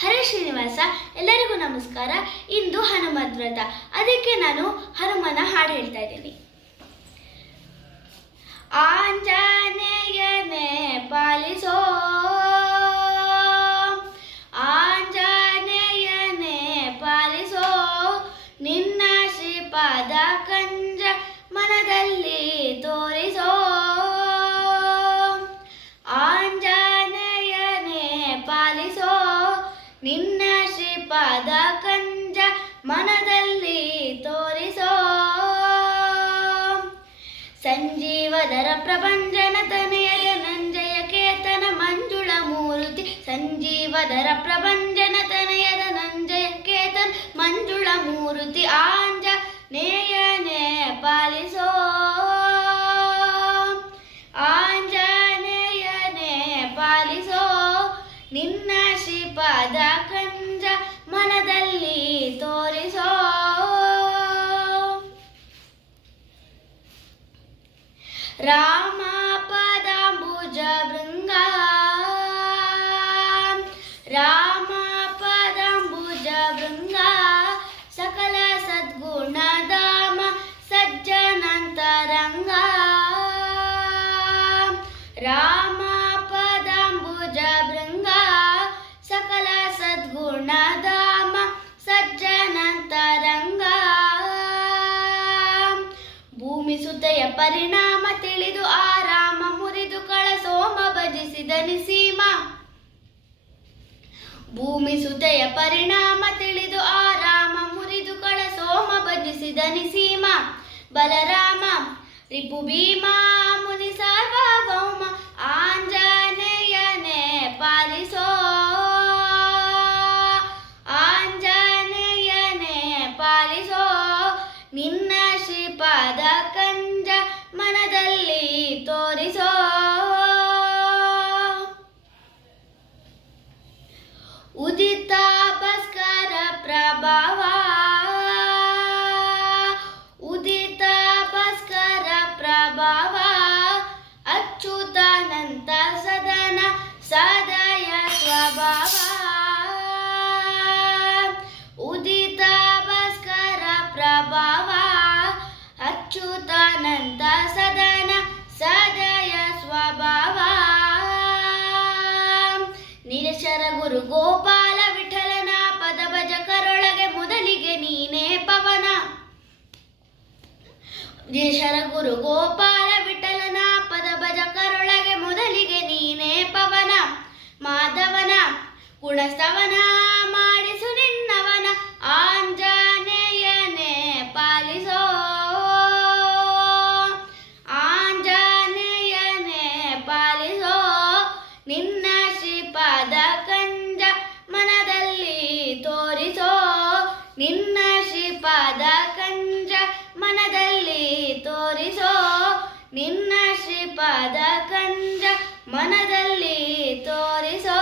ಹರೇ ಶ್ರೀನಿವಾಸ. ಎಲ್ಲರಿಗೂ ನಮಸ್ಕಾರ. ಇಂದು ಹನುಮದ್ ವ್ರತ, ಅದಕ್ಕೆ ನಾನು ಹನುಮನ ಹಾಡು ಹೇಳ್ತಾ ಇದ್ದೀನಿ. ಆಂಜನೇಯನೇ ಪಾಲಿಸೋ, ಆಂಜನೇಯನೇ ಪಾಲಿಸೋ, ನಿನ್ನ ಶ್ರೀಪಾದ ಕಂಜ ಮನದಲ್ಲಿ ತೋರಿಸೋ. ಆಂಜನೇಯನೇ ಪಾಲಿಸೋ, ನಿನ್ನ ಶ್ರೀಪಾದ ಕಂಜ ಮನದಲ್ಲಿ ತೋರಿಸೋ. ಸಂಜೀವಧರ ಪ್ರಭಂಜನ ತನಯ ಧನಂಜಯ ಕೇತನ ಮಂಜುಳ ಮೂರ್ತಿ, ಸಂಜೀವಧರ ಪ್ರಭಂಜನ ತನಯ ಧನಂಜಯ ಕೇತನ ಮಂಜುಳ ಮೂರ್ತಿ, ಆಂಜನೇಯನೇ ಪಾಲಿಸೋ, ಆಂಜನೇಯನೇ ಪಾಲಿಸೋ, ನಿನ್ನ ಶ್ರೀಪಾದ ಕಂಜ ಮನದಲ್ಲಿ ತೋರಿಸೋ. ರಾಮ ಪದಾಂಬುಜ ಭೃಂಗ, ರಾಮ ಪದಾಂಬುಜ ಭೃಂಗ, ಸಕಲ ಸದ್ಗುಣ ಧಾಮ ಸಜ್ಜನಂತರಂಗ. ರಾಮ ಪದಾಂಬುಜ ಭೃಂಗ, ಸಕಲ ಸದ್ಗುಣ ಧಾಮ ಸಜ್ಜನಂತರಂಗ. ಭೂಮಿ ಸುತೆಯ ಪರಿಣಾಮ ತಿಳಿದು ಆರಾಮ ಮುರಿದು ಕಳಸೋಮ ಭಜಿಸಿದ ನಿಸೀಮ. ಭೂಮಿ ಸುತೆಯ ಪರಿಣಾಮ ತಿಳಿದು ಆರಾಮ ಮುರಿದು ಕಳಸೋಮ ಭಜಿಸಿದ ನಿಸೀಮ. ಬಲರಾಮ ರಿಪು ಭೀಮ ಮುನಿ ಸಾರ್ವಭೌಮ, ಆಂಜನೇಯನೇ ಪಾಲಿಸೋ, ಆಂಜನೇಯನೇ ಪಾಲಿಸೋ, ನಿನ್ನ ಶ್ರೀಪಾದ ಕಂಜ ಮನದಲ್ಲಿ ತೋರಿಸೋ. ಉದಿತ ಭಾಸ್ಕರ ಪ್ರಭಾವ, ಉದಿತ ಭಾಸ್ಕರ ಪ್ರಭಾವ, ಅಚ್ಯುತಾನಂತ ಸದನ ಸದಯ ಸ್ವಭಾವ. ಉದಿತ ಭಾಸ್ಕರ ಪ್ರಭಾವ, ಅಚ್ಯುತಾನಂತ ಸದನ ಸದಯ ಸ್ವಭಾವ. ನಿರಶರ ಗುರು ಗೋಪಾಲ ವಿಠಲನ ಪದ ಭಜ ಕರೊಳಗೆ ಮೊದಲಿಗೆ ನೀನೇ ಪವನ. ನಿರಶರ ಗುರು ಗೋಪಾಲ ವಿಠಲನ ಪದ ಭಜ ಕರೊಳಗೆ ಮೊದಲಿಗೆ ನೀನೇ ಪವನ. ಮಾಧವನ ಗುಣಸ್ತವನ ಮಾಡಿಸು ನಿನ್ನವನ, ಆಂಜನೇಯನೇ ಪಾಲಿಸೋ, ಆಂಜನೇಯನೇ ಪಾಲಿಸೋ, ನಿನ್ನ ಶ್ರೀಪಾದ ಕಂಜ ಮನದಲ್ಲಿ ತೋರಿಸೋ, ನಿನ್ನ ಶ್ರೀಪಾದ ಕಂಜ ಮನದಲ್ಲಿ ತೋರಿಸೋ, ನಿನ್ನ ಶ್ರೀಪಾದ ಕಂಜ ಮನದಲ್ಲಿ ತೋರಿಸೋ.